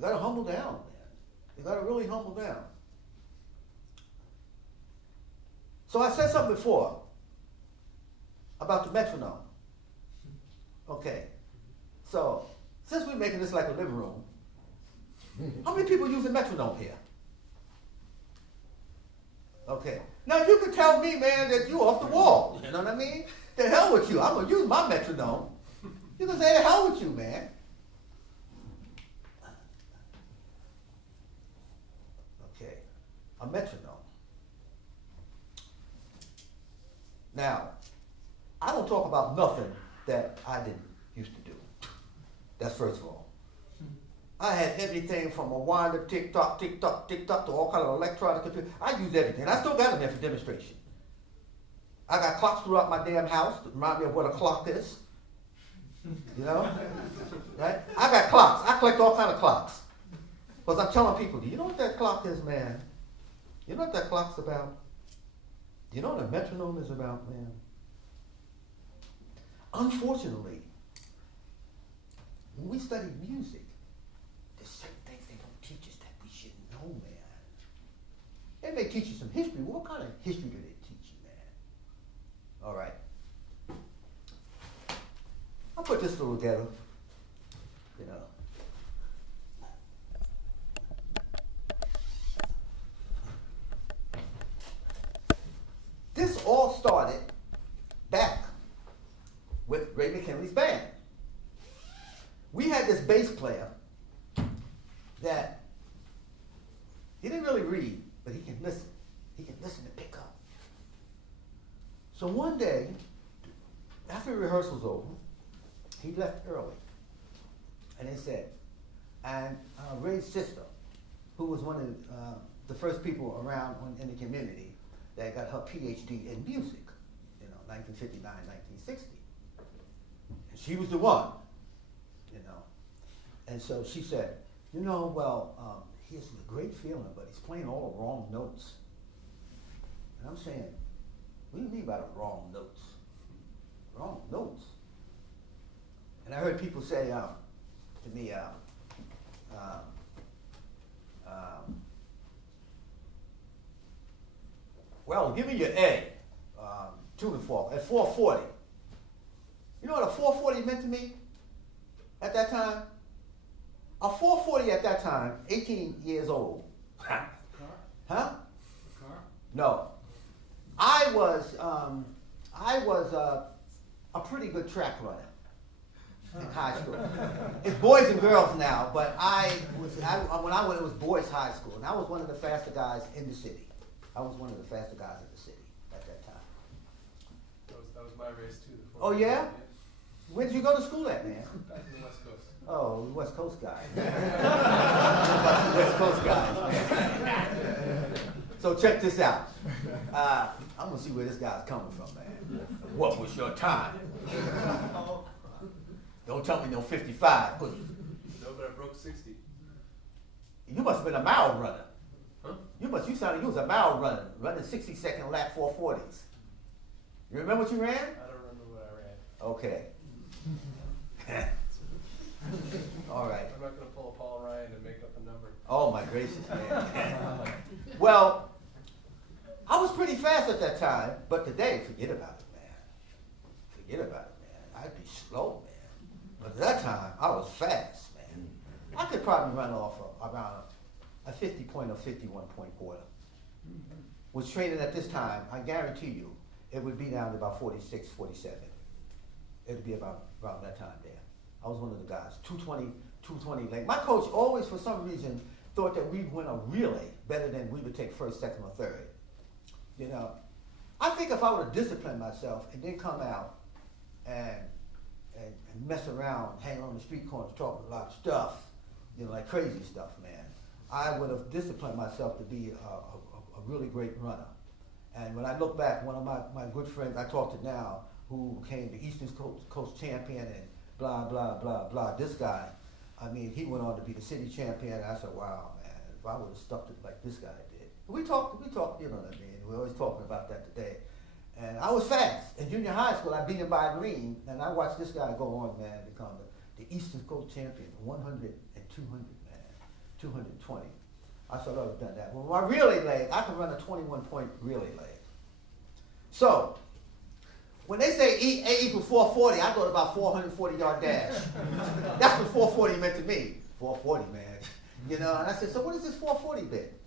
You got to humble down, man. You got to really humble down. So I said something before about the metronome. Okay. So, since we're making this like a living room, how many people use a metronome here? Okay. Now you can tell me, man, that you off the wall. You know what I mean? The hell with you. I'm going to use my metronome. You can say the hell with you, man. Okay. A metronome. Now, I don't talk about nothing that I didn't used to do. That's first of all. I had everything from a winder, tick-tock, tick-tock, tick-tock, to all kind of electronic computer. I used everything. I still got them there for demonstration. I got clocks throughout my damn house that remind me of what a clock is. You know? Right? I got clocks. I collect all kind of clocks. Because I'm telling people, do you know what that clock is, man? You know what that clock's about? Do you know what a metronome is about, man? Unfortunately, when we study music, there's certain things they don't teach us that we should know, man. They may teach you some history. What kind of history do they teach you, man? All right. I'll put this little together, you know. This all started back with Ray McKinley's band. We had this bass player that he didn't really read, but he can listen. He can listen and pick up. So one day, after rehearsal's over, he left early. And they said, and Ray's sister, who was one of the first people around in the community that got her PhD in music, 1959, 1960. And she was the one, And so she said, he has a great feeling, but he's playing all the wrong notes. And I'm saying, what do you mean by the wrong notes? Wrong notes. And I heard people say to me, well, give me your A, tuning fork, at 440. You know what a 440 meant to me at that time? A 440 at that time, 18 years old. Car? Huh? A car? No. I was a pretty good track runner in high school. It's boys and girls now, but when I went, it was boys' high school, and I was one of the faster guys in the city. I was one of the faster guys in the city at that time. That was my race too. Oh yeah? Where did you go to school at, man? Back in the West Coast. Oh, West Coast guy. West Coast guy. So check this out. I'm gonna see where this guy's coming from, man. What was your time? Don't tell me no 55, cause no, but I broke 60. you must have been a mile runner. Huh? You sounded you was a mile runner, running 60-second lap 440s. You remember what you ran? I don't remember what I ran. Okay. All right. I'm not going to pull a Paul Ryan and make up a number. Oh my gracious, man. Well, I was pretty fast at that time, but today, forget about it, man. Forget about it, man. I'd be slow, man. But at that time, I was fast, man. I could probably run off around a 50 point or 51 point quarter. Was training at this time, I guarantee you, it would be down to about 46, 47. It would be about around that time there. I was one of the guys, 220 length. My coach always, for some reason, thought that we'd win a relay better than we would take first, second, or third. I think if I would have disciplined myself and then come out and mess around, hang on the street corners, talking a lot of stuff, like crazy stuff, man, I would have disciplined myself to be a really great runner. And when I look back, one of my good friends I talk to now, who became the Eastern Coast champion and blah, blah, blah, blah, this guy, he went on to be the city champion, and I said, wow, man, if I would have stuck to like this guy did. We talked, you know what I mean? We're always talking about that today. And I was fast. In junior high school, I beat him by a green, and I watched this guy go on, man, become the Eastern Coast champion, 100 and 200, man. 220. I thought I would have done that. Well, my relay leg, I can run a 21-point relay leg. So, when they say A equals 440, I thought about 440-yard dash. That's what 440 meant to me. 440, man. You know, and I said, so what is this 440 bit?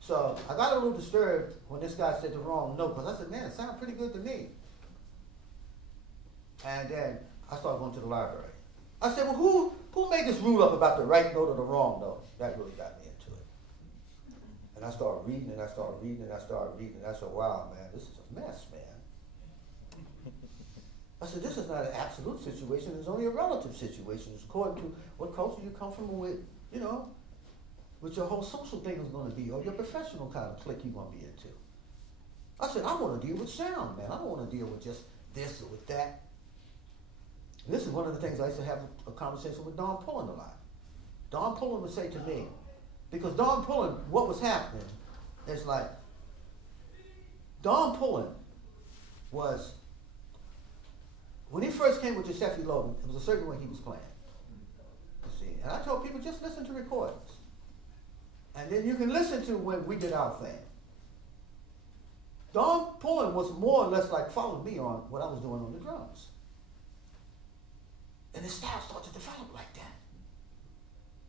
So I got a little disturbed when this guy said the wrong note, because I said, man, it sounded pretty good to me. And then I started going to the library. I said, well, who made this rule up about the right note or the wrong note? That really got me into it. And I started reading, and I started reading, and I started reading, and I said, wow, man, this is a mess, man. I said, this is not an absolute situation, it's only a relative situation. It's according to what culture you come from and with, you know, what your whole social thing is going to be, or your professional kind of clique you're going to be into. I said, I want to deal with sound, man. I don't want to deal with just this or with that. And this is one of the things I used to have a conversation with Don Pullen a lot. Don Pullen would say to me, because Don Pullen, what was happening is like, Don Pullen was, when he first came with Giuseppe Logan, it was a certain way he was playing. You see, and I told people, just listen to recordings. And then you can listen to when we did our thing. Don Pullen was more or less like following me on what I was doing on the drums. And his style started to develop like that.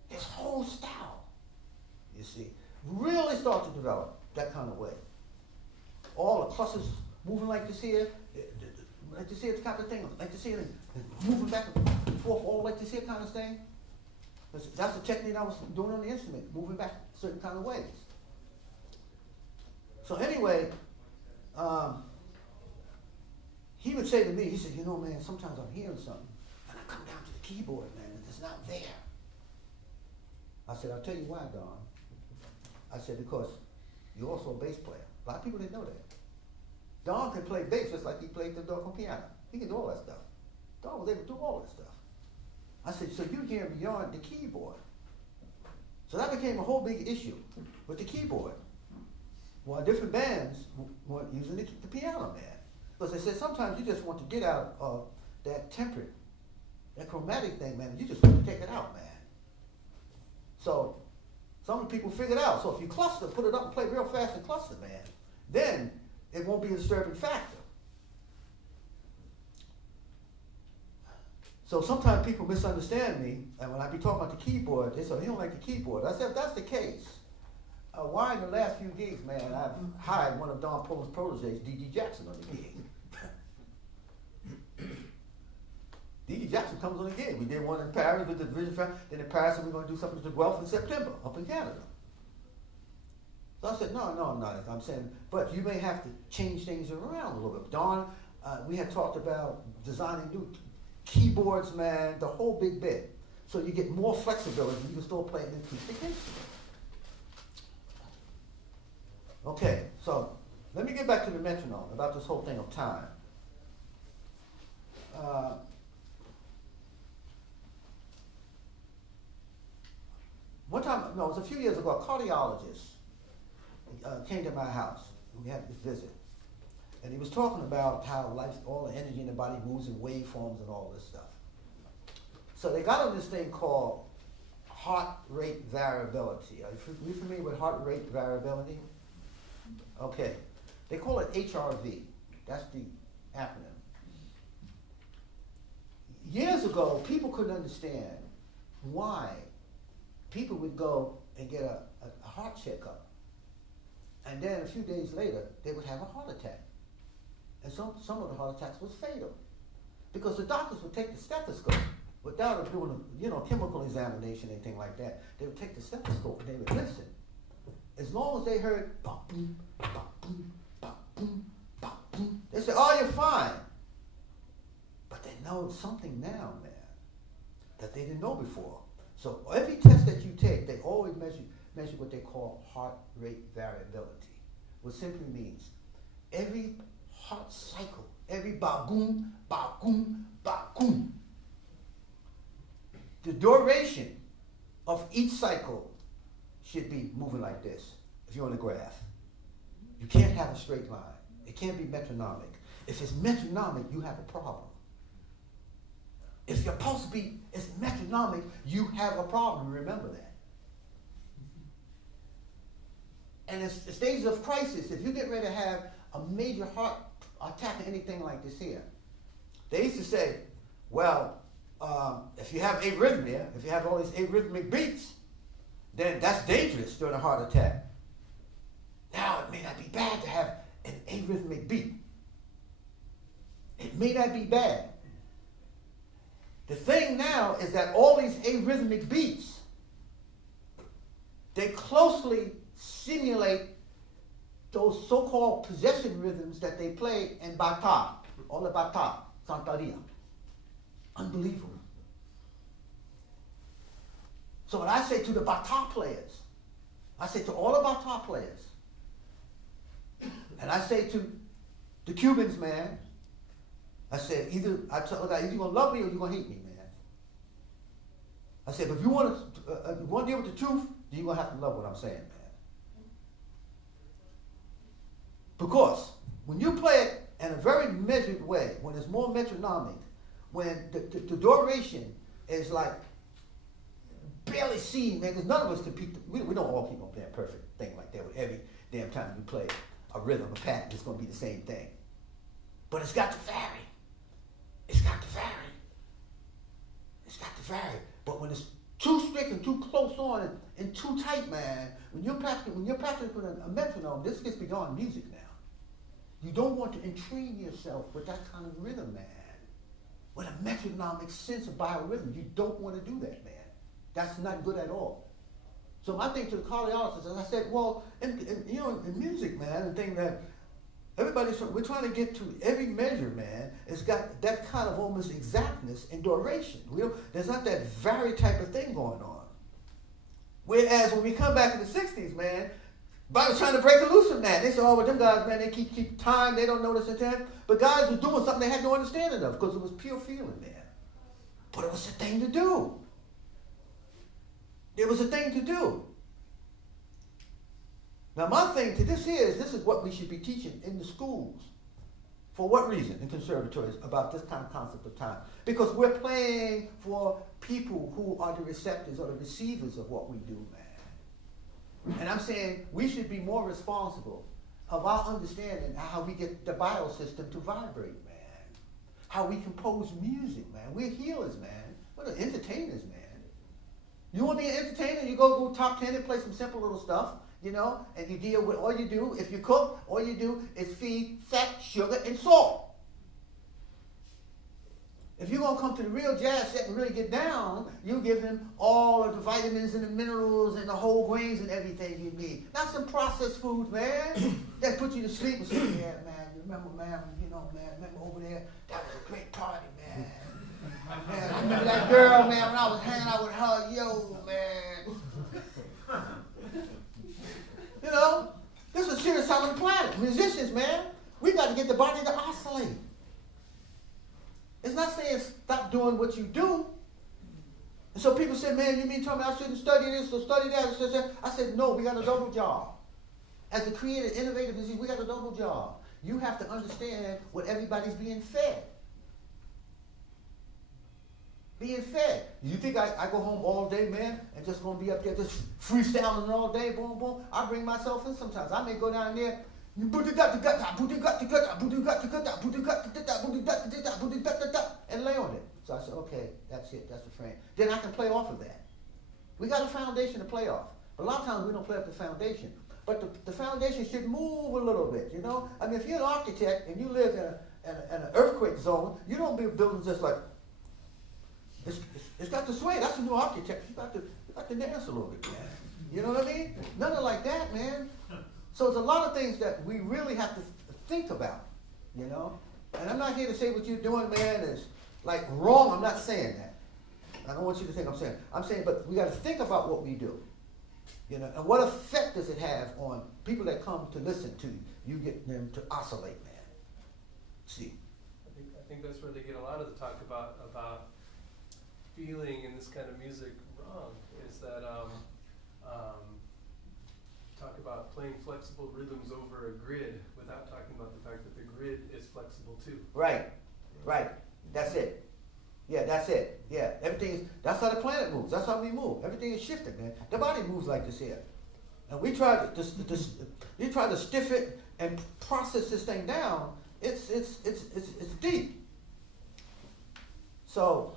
His whole style, you see, really started to develop that kind of way. All the clusters moving like this here, like this here kind of thing, like this here, and moving back and forth, all like this here kind of thing. That's the technique I was doing on the instrument, moving back certain kind of ways. So anyway, he would say to me, he said, you know, man, sometimes I'm hearing something, and I come down to the keyboard, man, and it's not there. I said, I'll tell you why, Don. I said, because you're also a bass player. A lot of people didn't know that. Don can play bass just like he played the doggone piano. He can do all that stuff. Don was able to do all that stuff. I said, so you hear beyond the keyboard. So that became a whole big issue with the keyboard. Well, different bands weren't using the piano, man. Because they said sometimes you just want to get out of that temperate, that chromatic thing, man, and you just want to take it out, man. So some people figured out, so if you cluster, put it up and play real fast and cluster, man, then it won't be a disturbing factor. So sometimes people misunderstand me, and when I be talking about the keyboard, they say, he don't like the keyboard. I said, if that's the case, why in the last few gigs, man, I've hired one of Don Pullen's proteges, D.D. Jackson, on the gig. D.D. Jackson comes on the gig. We did one in Paris with the Division Fair, then in Paris, and we're going to do something with the Guelph in September, up in Canada. So I said, no, I'm not. I'm saying, but you may have to change things around a little bit. Don, we had talked about designing new keyboards, man, the whole big bit. So you get more flexibility. You can still play an acoustic instrument. Okay, so let me get back to the metronome, about this whole thing of time. One time, no, it was a few years ago, a cardiologist came to my house. We had this visit. And he was talking about how life, all the energy in the body moves in waveforms and all this stuff. So they got on this thing called heart rate variability. Are you familiar with heart rate variability? Okay. They call it HRV. That's the acronym. Years ago, people couldn't understand why people would go and get a heart checkup. And then a few days later, they would have a heart attack. And some of the heart attacks was fatal. Because the doctors would take the stethoscope without doing a chemical examination, anything like that. They would take the stethoscope and they would listen. As long as they heard ba-boom, ba-boom, ba-boom, ba-boom, they said, oh, you're fine. But they know something now, man, that they didn't know before. So every test that you take, they always measure what they call heart rate variability, which simply means every heart cycle, every ba-goom, ba-goom, ba-goom, the duration of each cycle should be moving like this, if you're on a graph. You can't have a straight line. It can't be metronomic. If it's metronomic, you have a problem. If your pulse beat is metronomic, you have a problem. Remember that. And in stages of crisis, if you get ready to have a major heart attack or anything like this here, they used to say, well, if you have arrhythmia, if you have all these arrhythmic beats, then that's dangerous during a heart attack. Now, it may not be bad to have an arrhythmic beat. It may not be bad. The thing now is that all these arrhythmic beats, they closely simulate those so-called possession rhythms that they play in Bata, all the Bata, Santeria. Unbelievable. So what I say to the Bata players, I say to all the Bata players, and I say to the Cubans, man, I said, either you're going to love me or you're going to hate me, man. I said, but if you want to deal with the truth, then you're going to have to love what I'm saying, man. Because when you play it in a very measured way, when it's more metronomic, when the duration is like barely seen, man, because none of us can we don't all keep on playing a perfect thing like that with every damn time you play a rhythm, a pattern, it's going to be the same thing. But it's got to vary. It's got to vary. It's got to vary. But when it's too strict and too close on and too tight, man, when you're practicing with a metronome, this gets beyond music now. You don't want to entrain yourself with that kind of rhythm, man. With a metronomic sense of biorhythm. You don't want to do that, man. That's not good at all. So my thing to the cardiologist is I said, well, in music, man, the thing that we're trying to get to every measure, man. It's got that kind of almost exactness and duration. There's not that varied type of thing going on. Whereas when we come back in the 60s, man, Bobby's trying to break loose from that. They said, oh, but them guys, man, they keep time, they don't notice the time. But guys was doing something they had no understanding of because it was pure feeling there. But it was a thing to do. It was a thing to do. Now, my thing to this is what we should be teaching in the schools. For what reason? In conservatories about this kind of concept of time. Because we're playing for people who are the receptors or the receivers of what we do, man. And I'm saying we should be more responsible of our understanding how we get the biosystem to vibrate, man. How we compose music, man. We're healers, man. We're the entertainers, man. You want to be an entertainer? You go top 10 and play some simple little stuff. And you deal with, all you do, if you cook, all you do is feed fat, sugar, and salt. If you're going to come to the real jazz set and really get down, you give them all of the vitamins and the minerals and the whole grains and everything you need. Not some processed foods, man, that put you to sleep and say, yeah, man, you remember, man, remember over there, that was a great party, man. Man, I remember that girl, man, when I was hanging out with her, yo, man. This is a serious time on the planet. Musicians, man, we got to get the body to oscillate. It's not saying stop doing what you do. And so people say, man, you mean tell me I shouldn't study this or study that? I said, no, we got a double job. As a creative, innovative musician, we got a double job. You have to understand what everybody's being fed. Being fed. You think I go home all day, man, and just going to be up there just freestyling all day, boom, boom? I bring myself in sometimes. I may go down there, and lay on it. So I said, okay, that's it, that's the frame. Then I can play off of that. We got a foundation to play off. But a lot of times we don't play off the foundation. But the foundation should move a little bit, I mean, if you're an architect and you live in an earthquake zone, you don't build buildings just like, it's got to sway. That's a new architect. You got to dance a little bit, man. You know what I mean? Nothing like that, man. So there's a lot of things that we really have to think about, And I'm not here to say what you're doing, man, is like wrong. I'm not saying that. I don't want you to think I'm saying. I'm saying, but we got to think about what we do, and what effect does it have on people that come to listen to you? You get them to oscillate, man. See. I think that's where they get a lot of the talk about feeling in this kind of music wrong, is that talk about playing flexible rhythms over a grid without talking about the fact that the grid is flexible too. Right. That's it. Yeah, that's it. Yeah, that's how the planet moves. That's how we move. Everything is shifting, man. The body moves like this here. And we try to stiff it and process this thing down. It's deep. So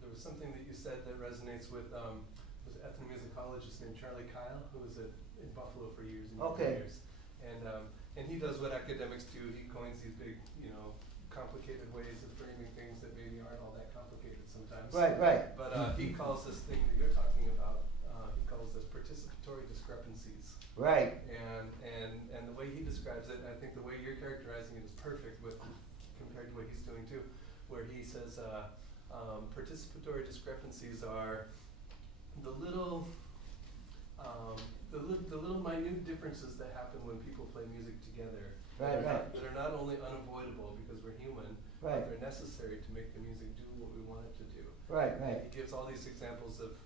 there was something that you said that resonates with was an ethnomusicologist named Charlie Kyle, who was in Buffalo for years and years. And he does what academics do. He coins these big, complicated ways of framing things that maybe aren't all that complicated sometimes. Right. But he calls this thing that you're talking about, he calls this participatory discrepancies. Right. And the way he describes it, and I think the way you're characterizing it is perfect compared to what he's doing too, where he says participatory discrepancies are the little minute differences that happen when people play music together. Right. That are not only unavoidable because we're human, right. but they're necessary to make the music do what we want it to do. Right. And he gives all these examples of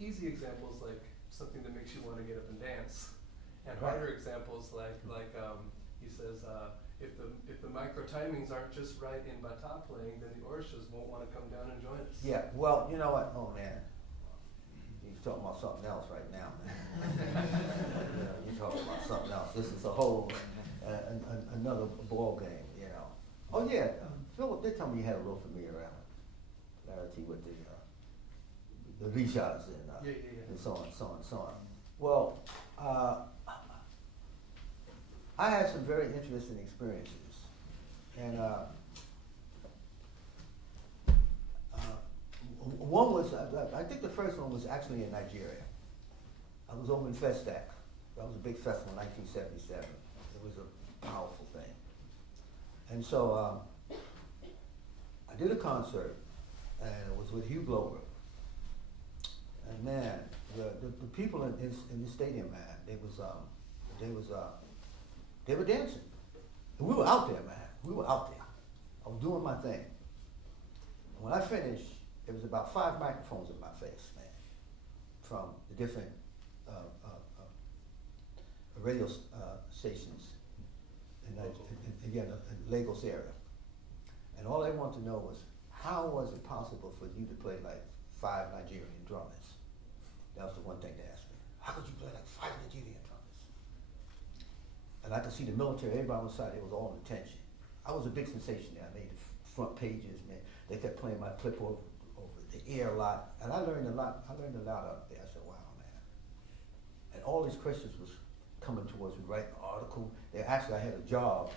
easy examples like something that makes you want to get up and dance, and harder examples like he says if the micro timings aren't just right in bata playing, then the orchestras won't want to come down and join us. Yeah. Well, you know what? Oh man. You're talking about something else right now, man. You're talking about something else. This is a whole another ball game, Oh yeah, Philip, they tell me you had a little familiarity with the Richards and so on. Well, I had some very interesting experiences, and one was, I think the first one was actually in Nigeria. I was over in Festac. That was a big festival in 1977. It was a powerful thing. And so I did a concert, and it was with Hugh Glover. And man, the people in the stadium, man, they were dancing. And we were out there, man. We were out there. I was doing my thing. And when I finished, there was about 5 microphones in my face, man, from the different radio stations in Lagos area. And all they wanted to know was, how was it possible for you to play like 5 Nigerian drummers? That was the one thing they asked me. How could you play like 5 Nigerian drummers? And I could see the military, everybody on the side, it was all attention. I was a big sensation there. I made the front pages, man. They kept playing my clip over the air a lot. And I learned a lot. I learned a lot up there. I said, wow, man. And all these questions was coming towards me, writing an article. Actually, I had a job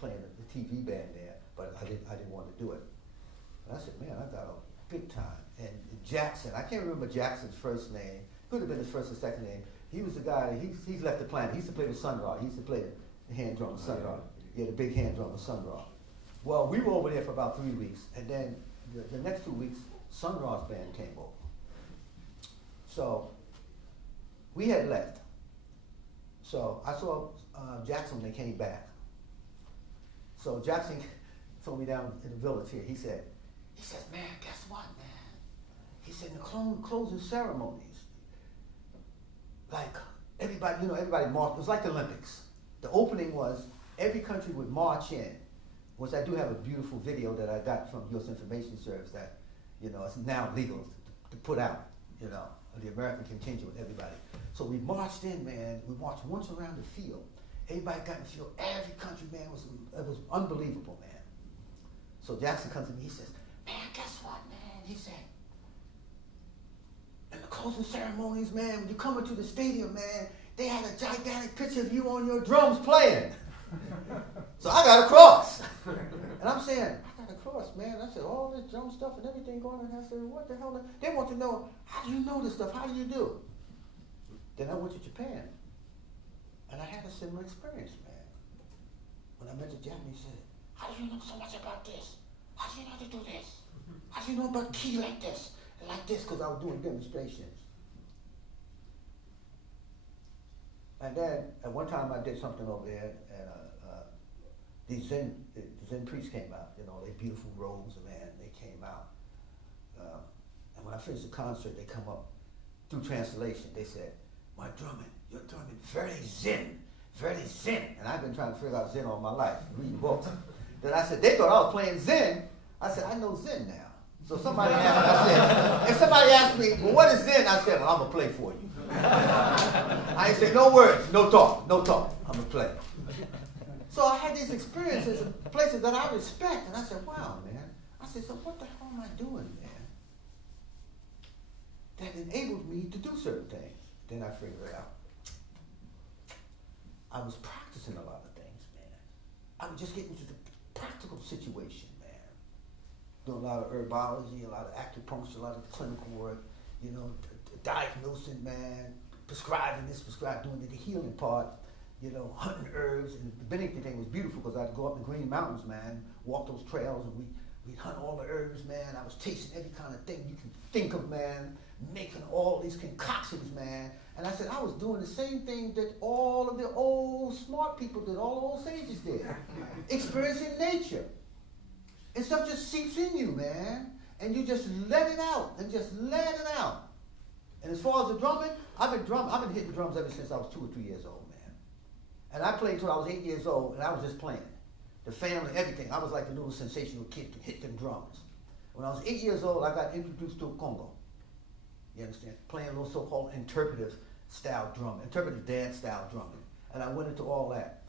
playing the TV band there, but I didn't want to do it. And I said, man, I got a big time. And Jackson, I can't remember Jackson's first name. Could have been his first or second name. He was the guy, he's left the planet. He used to play with Sun Ra. He used to play the hand drum with Sun Ra. Yeah, the big hand drum with Sun Ra. Well, we were over there for about 3 weeks, and then the next 2 weeks, Sun Ra's band came over. So we had left. So I saw Jackson when they came back. So Jackson told me down in the village here, he says, man, guess what, man? He said, in the closing ceremonies, like everybody marched. It was like the Olympics. The opening was every country would march in, which I do have a beautiful video that I got from U.S. Information Service that, it's now legal to put out, the American contingent with everybody. So we marched in, man. We marched once around the field. Everybody got in the field. Every country, man, it was unbelievable, man. So Jackson comes to me, he says, man, guess what, man? He said, in the closing ceremonies, man, when you come into the stadium, man, they had a gigantic picture of you on your drums playing. So I got a cross. And I'm saying, I got a cross, man. I said, all this drum stuff and everything going on. I said, what the hell? They want to know, how do you know this stuff? How do you do? Then I went to Japan. And I had a similar experience, man. When I met the Japanese, he said, how do you know so much about this? How do you know how to do this? How do you know about key like this? And like this, because I was doing demonstrations. And then, at one time I did something over there, and the Zen priests came out, they beautiful robes, man, they came out. And when I finished the concert, they come up, through translation, they said, you're drumming very Zen. And I've been trying to figure out Zen all my life, reading books. Then I said, they thought I was playing Zen. I said, I know Zen now. So somebody asked me, I said, if somebody asked me, well, what is Zen? I said, well, I'm going to play for you. I ain't say no words, no talk, no talk. I'm going to play. So I had these experiences in places that I respect, and I said, wow, man. I said, so what the hell am I doing, man? That enabled me to do certain things. Then I figured it out. I was practicing a lot of things, man. I was just getting into the practical situation, man. Doing a lot of herbology, a lot of acupuncture, a lot of clinical work, you know, diagnosing, man, prescribing this, doing the healing part, you know, hunting herbs. And the Bennington thing was beautiful because I'd go up in the Green Mountains, man, walk those trails, and we'd hunt all the herbs, man. I was tasting every kind of thing you can think of, man, making all these concoctions, man. And I said, I was doing the same thing that all of the old smart people did, all the old sages did. Experiencing nature. And stuff just seeps in you, man. And you just let it out, and just let it out. And as far as the drumming, I've been hitting drums ever since I was 2 or 3 years old, man. And I played until I was 8 years old, and I was just playing. The family, everything. I was like the little sensational kid to hit them drums. When I was 8 years old, I got introduced to a conga. You understand? Playing a little so-called interpretive style drumming, interpretive dance style drumming. And I went into all that.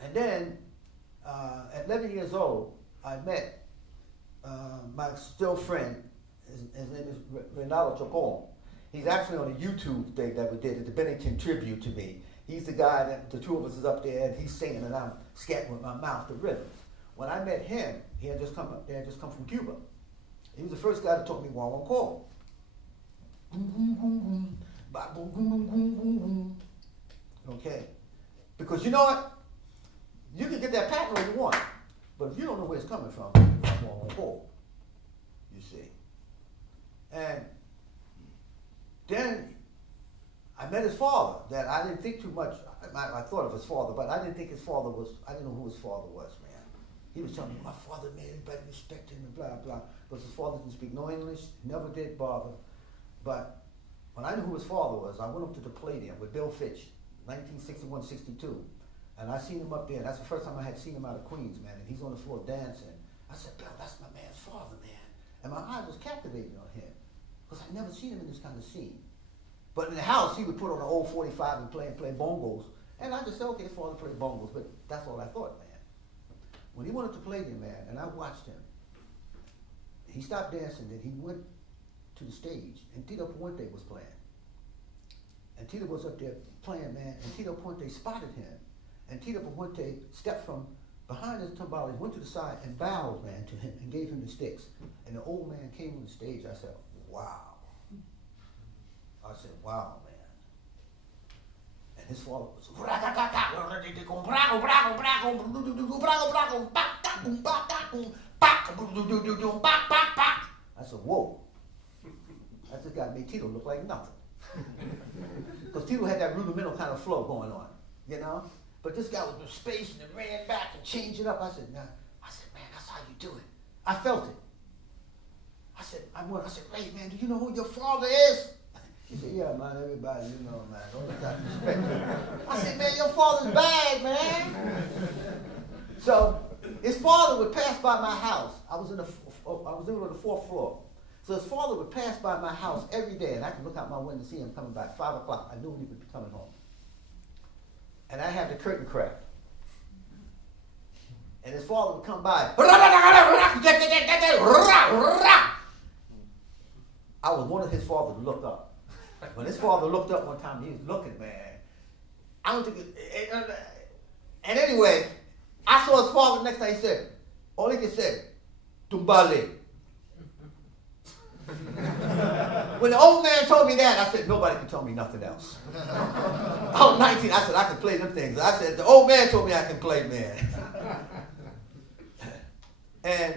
And then, at 11 years old, I met my still friend. His name is Renato Chacon. He's actually on a YouTube thing that we did, the Bennington tribute to me. He's the guy that the two of us is up there, and he's singing, and I'm scatting with my mouth the rhythms. When I met him, he had just come up there, just come from Cuba. He was the first guy that taught me Wong call. Okay, because you know what? You can get that pattern all you want, but if you don't know where it's coming from, it's Wong call. You see. And then I met his father. That I didn't think too much. I thought of his father, but I didn't think his father was. I didn't know who his father was, man. He was telling me my father made everybody respect him and blah blah. Because his father didn't speak no English, never did bother. But when I knew who his father was, I went up to the Palladium with Bill Fitch, 1961-62, and I seen him up there. That's the first time I had seen him out of Queens, man. And he's on the floor dancing. I said, Bill, that's my man's father, man. And my eye was captivated on him because I'd never seen him in this kind of scene. But in the house, he would put on an old 45 and play bongos. And I just said, okay, his father played bongos, but that's all I thought, man. When he went up to Palladium, man, and I watched him, he stopped dancing, then he went to the stage, and Tito Puente was playing. And Tito was up there playing, man, and Tito Puente spotted him. And Tito Puente stepped from behind his timbales, went to the side, and bowed, man, to him, and gave him the sticks. And the old man came on the stage. I said, wow. I said, wow, man. And his father was, I said, whoa. That just got made Tito look like nothing. Because Tito had that rudimental kind of flow going on, you know? But this guy was in space and it ran back and changed it up. I said, nah. I said, man, that's how you do it. I felt it. I said, Ray, man, do you know who your father is? He said, yeah, man, everybody, you know, man. All the time respect him. I said, man, your father's bad, man. So his father would pass by my house. I was on the 4th floor. So his father would pass by my house every day, and I could look out my window and see him coming by at 5 o'clock. I knew he would be coming home. And I had the curtain cracked. And his father would come by. I was one of his fathers to look up. When his father looked up one time, he was looking, man. I don't think and anyway, I saw his father the next time. He said, all he could say, Tumbale. When the old man told me that, I said, nobody can tell me nothing else. I was 19. I said, I can play them things. I said, the old man told me I can play, man. And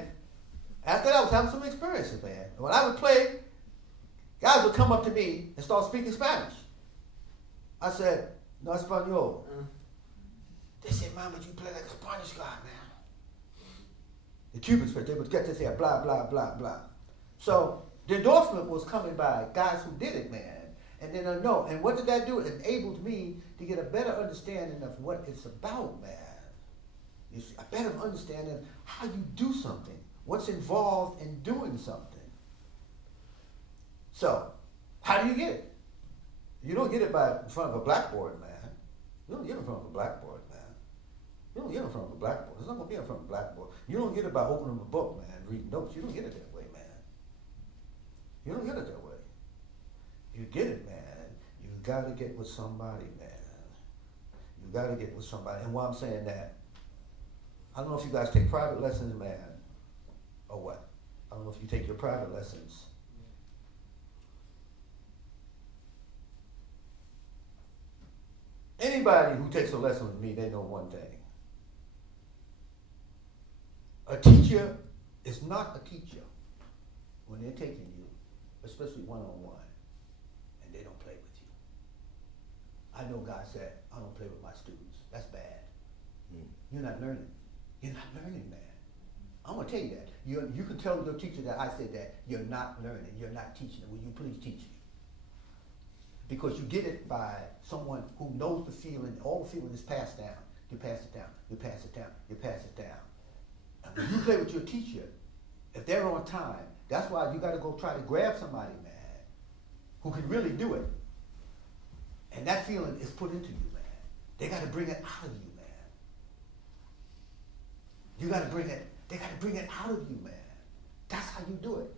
after that, I was having some experiences, man. When I would play, guys would come up to me and start speaking Spanish. I said, no español. They said, man, but you play like a Spanish guy, man. The Cubans, but they would get to say blah, blah, blah, blah. So the endorsement was coming by guys who did it, man. And then I know. And what did that do? It enabled me to get a better understanding of what it's about, man. You see, a better understanding of how you do something, what's involved in doing something. So, how do you get it? You don't get it in front of a blackboard, man. You don't get it in front of a blackboard, man. You don't get it in front of a blackboard. It's not going to be in front of a blackboard. You don't get it by opening a book, man, reading notes. You don't get it that way, man. You don't get it that way. You get it, man. You got to get with somebody, man. You got to get with somebody. And why I'm saying that, I don't know if you guys take private lessons, man, or what. I don't know if you take your private lessons. Anybody who takes a lesson with me, they know one thing. A teacher is not a teacher when they're taking you, especially one-on-one, and they don't play with you. I know God said, I don't play with my students. That's bad. You're not learning. You're not learning, man. I'm going to tell you that. You can tell your teacher that I said that. You're not learning. You're not teaching. Will you please teach me? Because you get it by someone who knows the feeling. All the feeling is passed down. You pass it down. You pass it down. You pass it down. And when you play with your teacher, if they're on time, that's why you got to go try to grab somebody, man, who can really do it. And that feeling is put into you, man. They got to bring it out of you, man. You got to bring it. They got to bring it out of you, man. That's how you do it.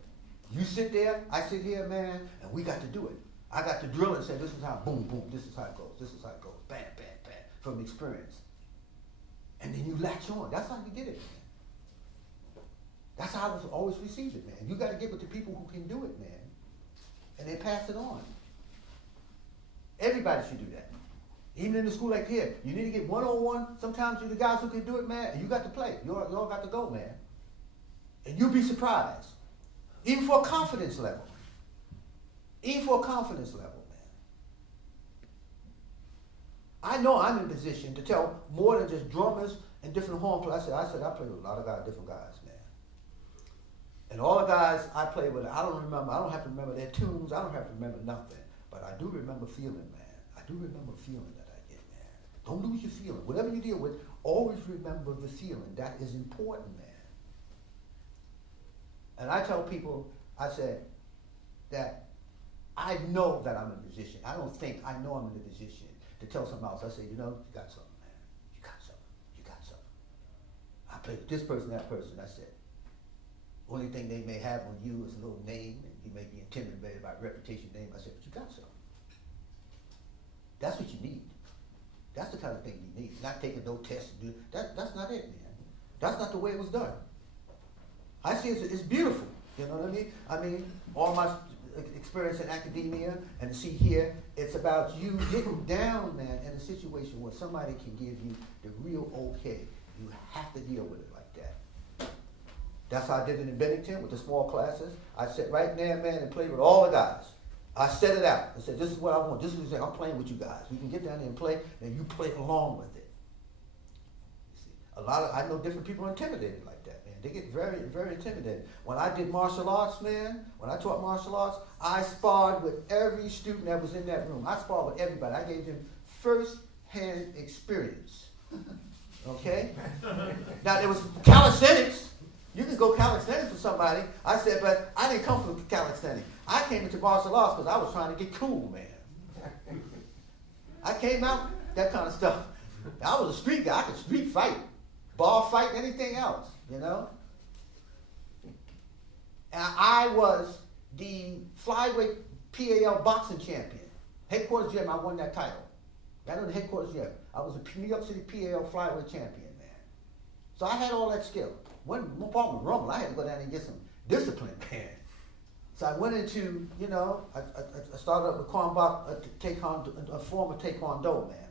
You sit there, I sit here, man, and we got to do it. I got to drill it and say, this is how, boom, boom, this is how it goes, this is how it goes, bam, bam, bam, from experience. And then you latch on. That's how you get it, man. That's how I was always received it, man. You got to get with the people who can do it, man. And they pass it on. Everybody should do that. Even in the school like here, you need to get one-on-one. Sometimes you're the guys who can do it, man, and you got to play. You all got to go, man. And you'll be surprised. Even for a confidence level. Even for a confidence level, man. I know I'm in a position to tell more than just drummers and different horn players. I said I play with a lot of guys, different guys, man. And all the guys I play with, I don't have to remember their tunes, I don't have to remember nothing. But I do remember feeling, man. I do remember feeling that I get, man. Don't lose your feeling. Whatever you deal with, always remember the feeling. That is important, man. And I tell people, I said that I know that I'm a musician. I don't think I know I'm in a position to tell somebody else. I say, you know, you got something, man. You got something. You got something. I play with this person, that person. I said, only thing they may have on you is a little name, and you may be intimidated by reputation name. I said, but you got something. That's what you need. That's the kind of thing you need. Not taking no tests. That's not it, man. That's not the way it was done. I see it's beautiful. You know what I mean? I mean, all my experience in academia and see here, it's about you getting down, man, in a situation where somebody can give you the real okay. You have to deal with it like that. That's how I did it in Bennington with the small classes. I sat right there, man, and played with all the guys. I set it out. I said, this is what I want. This is what I'm playing with you guys. We can get down there and play, and you play along with it. You see, I know different people are intimidated like that, man. They get very, very intimidated. When I did martial arts, man, when I taught martial arts, I sparred with every student that was in that room. I sparred with everybody. I gave them first-hand experience. Okay? Now, there was calisthenics. You can go calisthenics with somebody. I said, but I didn't come from calisthenics. I came into martial arts because I was trying to get cool, man. I came out, that kind of stuff. I was a street guy. I could street fight, bar fight, anything else, you know? And I was the flyweight PAL boxing champion. Headquarters gym, I won that title. Right on the headquarters gym. I was a New York City PAL flyweight champion, man. So I had all that skill. Wasn't no problem with rumble. I had to go down and get some discipline, man. So I went into, you know, I started up with a form of Taekwondo, man.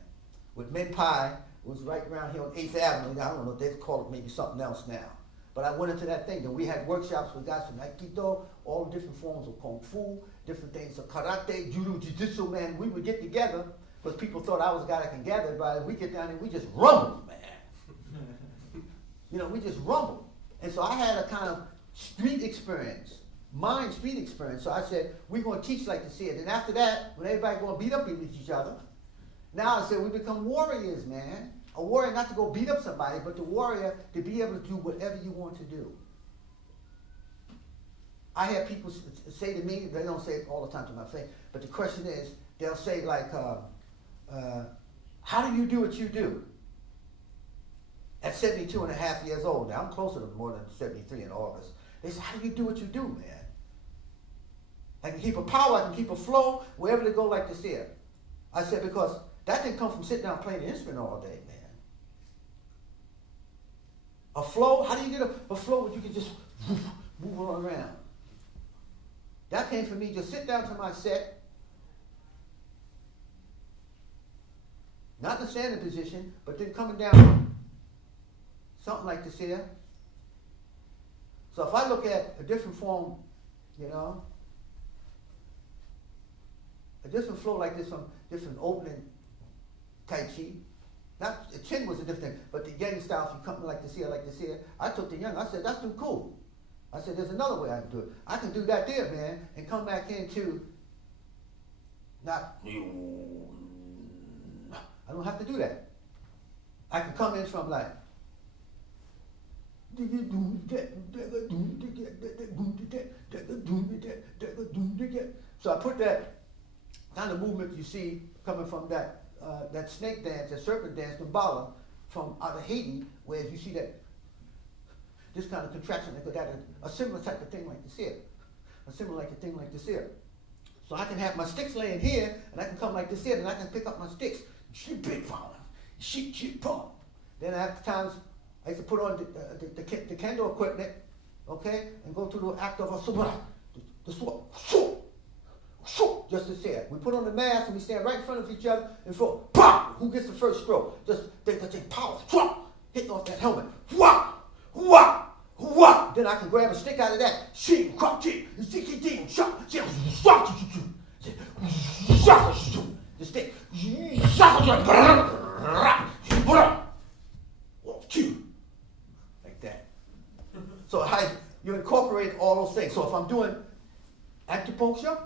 With Min Pai, was right around here on 8th Avenue. I don't know, they call it maybe something else now. But I went into that thing. Then we had workshops with guys from Aikido, all different forms of Kung Fu, different things of Karate, Judo, Jiu-Jitsu, man. We would get together because people thought I was a guy that can gather everybody. We get down there, we just rumbled, man. You know, we just rumbled. And so I had a kind of street experience. Mind street experience. So I said, we're going to teach like to see it. And after that, when everybody going to beat up each other, now I said, we become warriors, man. A warrior not to go beat up somebody, but the warrior to be able to do whatever you want to do. I have people say to me, they don't say it all the time to my face, but the question is, they'll say like, how do you do what you do? At 72 and a half years old, now I'm closer to more than 73 in August. They say, how do you do what you do, man? I can keep a power, I can keep a flow, wherever they go like this here. I said, because that didn't come from sitting down playing the instrument all day, man. A flow, how do you get a flow where you can just move all around? That came from me, just sit down to my set, not in a standing position, but then coming down, something like this here. So if I look at a different form, you know, a different flow like this from different opening Tai Chi. Not, the chin was a different thing, but the yang style, if you come like this here, I took the yang, I said, that's too cool. I said, there's another way I can do it. I can do that there, man, and come back into, not, I don't have to do that. I can come in from like, so I put that kind of movement you see coming from that that snake dance, that serpent dance, the Bala, from out of Haiti, where you see that this kind of contraction, they got a similar type of thing like this here, a similar like a thing like this here. So I can have my sticks laying here, and I can come like this here, and I can pick up my sticks. Then after times, I used to put on the kendo equipment, okay, and go through the act of a subra, the sword, just to say it. We put on the mask and we stand right in front of each other and throw, pop! Who gets the first stroke? Just take power, hitting off that helmet. Then I can grab a stick out of that. The stick. Like that. So you incorporate all those things. So if I'm doing acupuncture,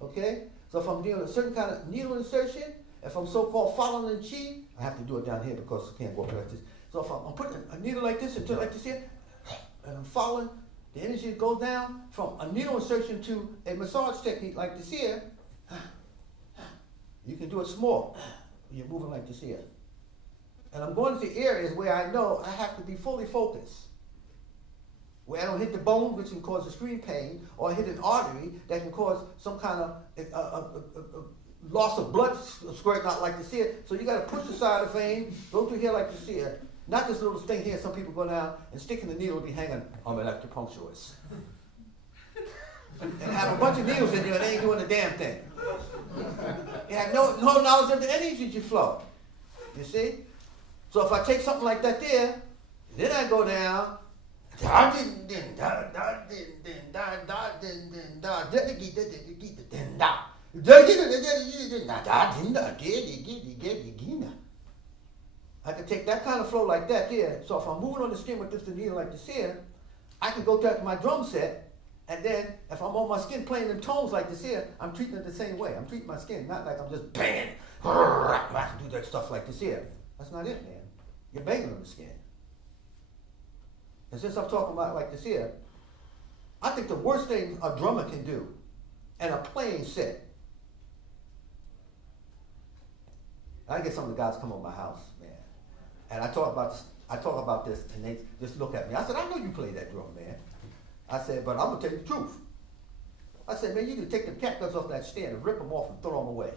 okay, so if I'm doing a certain kind of needle insertion, if I'm so-called following chi, I have to do it down here because I can't go up like this. So if I'm putting a needle like this into like this here, and I'm following, the energy goes down from a needle insertion to a massage technique like this here. You can do it small. You're moving like this here. And I'm going to areas where I know I have to be fully focused. Where I don't hit the bone, which can cause extreme pain, or hit an artery that can cause some kind of loss of blood squirting out like this here. So you got to push aside the vein, go through here like this here. Not this little thing here. Some people go down and sticking the needle and be hanging, I'm an acupuncturist. And have a bunch of needles in you and they ain't doing a damn thing. You have no knowledge of the energy flow. You see? So if I take something like that there, then I go down, I can take that kind of flow like that there. So if I'm moving on the skin with this needle like this here, I can go to my drum set. And then, if I'm on my skin playing in tones like this here, I'm treating it the same way. I'm treating my skin, not like I'm just banging. I can do that stuff like this here. That's not it, man. You're banging on the skin. And since I'm talking about like this here, I think the worst thing a drummer can do, and a playing set. I get some of the guys come on my house, man, and I talk about this, and they just look at me. I said, I know you play that drum, man. I said, but I'm going to tell you the truth. I said, man, you can take the catguts off that stand and rip them off and throw them away.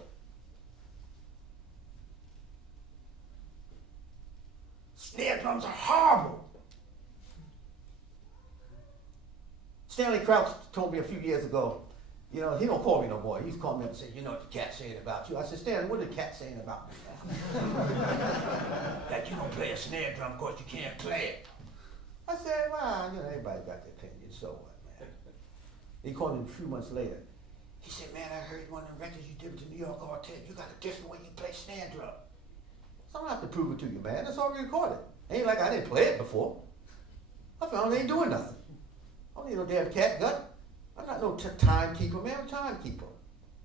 Snare drums are horrible. Stanley Crouch told me a few years ago, you know, he don't call me no more. He's called me up and said, you know what the cat's saying about you. I said, Stan, what is the cat saying about me now? That you don't play a snare drum because you can't play it. I said, well, you know, everybody got their opinion, so what, man? He called me a few months later. He said, man, I heard one of the records you did with the New York Quartet. You got a different way you play snare drum. So I don't have to prove it to you, man. It's already recorded. Ain't like I didn't play it before. I found I ain't doing nothing. I don't need no damn catgut. I'm not no timekeeper, man. I'm a timekeeper.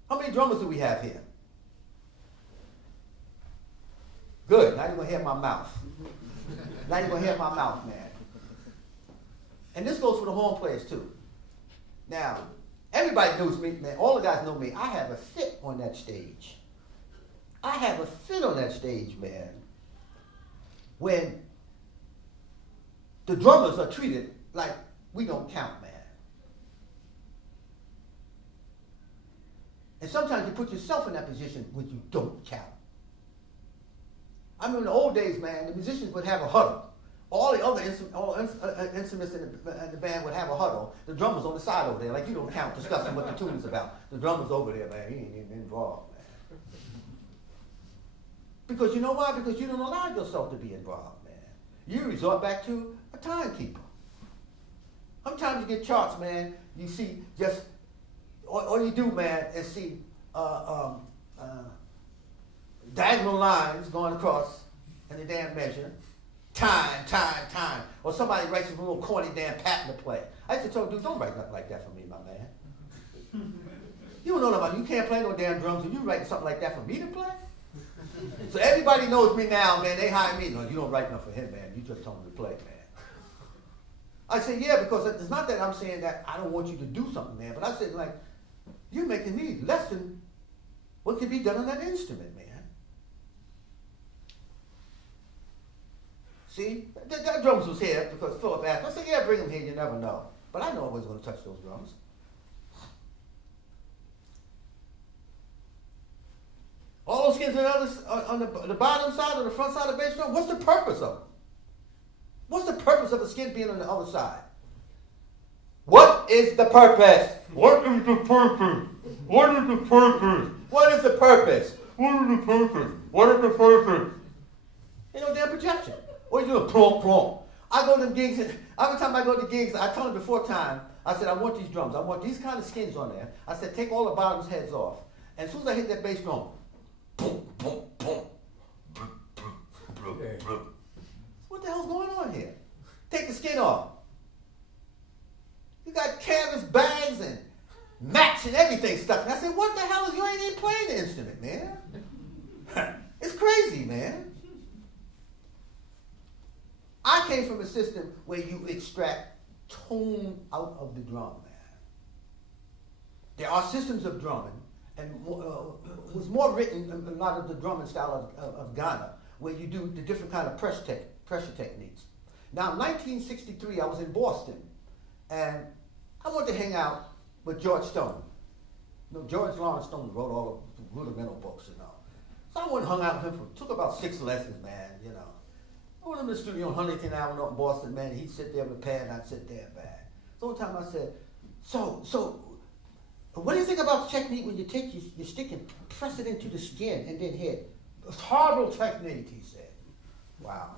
How many drummers do we have here? Good. Now you're going to hear my mouth. Now you're going to hear my mouth, man. And this goes for the horn players, too. Now, everybody knows me, man. All the guys know me. I have a fit on that stage. I have a fit on that stage, man. When the drummers are treated like we don't count, man. And sometimes you put yourself in that position when you don't count. I remember in the old days, man, the musicians would have a huddle. All the other instruments in the band would have a huddle. The drummer's on the side over there, like you don't count, discussing what the tune is about. The drummer's over there, man. He ain't even involved, man. Because you know why? Because you don't allow yourself to be involved, man. You resort back to a timekeeper. Sometimes you get charts, man. You see just, all you do, man, is see diagonal lines going across in the damn measure. Time. Or somebody writes a little corny damn pattern to play. I used to tell dudes, don't write nothing like that for me, my man. You don't know about it. You can't play no damn drums and you writing something like that for me to play? So everybody knows me now, man. They hire me. No, you don't write nothing for him, man. You just tell him to play, man. I say, yeah, because it's not that I'm saying that I don't want you to do something, man. But I said, like, you're making me less than what can be done on that instrument, man. See, that drums was here because Philip asked. I said, yeah, bring them here, you never know. But I know I wasn't going to touch those drums. All those skins on the bottom side or the front side of the bass drum, what's the purpose of them? What's the purpose of the skin being on the other side? What is the purpose? What is the purpose? What is the purpose? What is the purpose? What is the purpose? What is the purpose? Ain't no damn projection. What are you doing? Plonk. I go to them gigs, and every time I go to gigs, I tell them before time, I said, I want these drums. I want these kind of skins on there. I said, take all the bottoms heads off. And as soon as I hit that bass drum, boom, boom, boom. What the hell's going on here? Take the skin off. You got canvas bags and mats and everything stuck. And I said, what the hell is you ain't even playing the instrument, man? It's crazy, man. I came from a system where you extract tone out of the drum, man. There are systems of drumming, and it was more written in a lot of the drumming style of Ghana, where you do the different kind of pressure techniques. Now, in 1963, I was in Boston, and I wanted to hang out with George Stone. You know, George Lawrence Stone wrote all the Rudimental books and all. So I went and hung out with him took about 6 lessons, man, you know. I went in the studio on Huntington Avenue up in Boston, man, and he'd sit there with a pad and I'd sit there back. So one time I said, so, what do you think about the technique when you take your stick and press it into the skin and then hit? It's horrible technique, he said. Wow.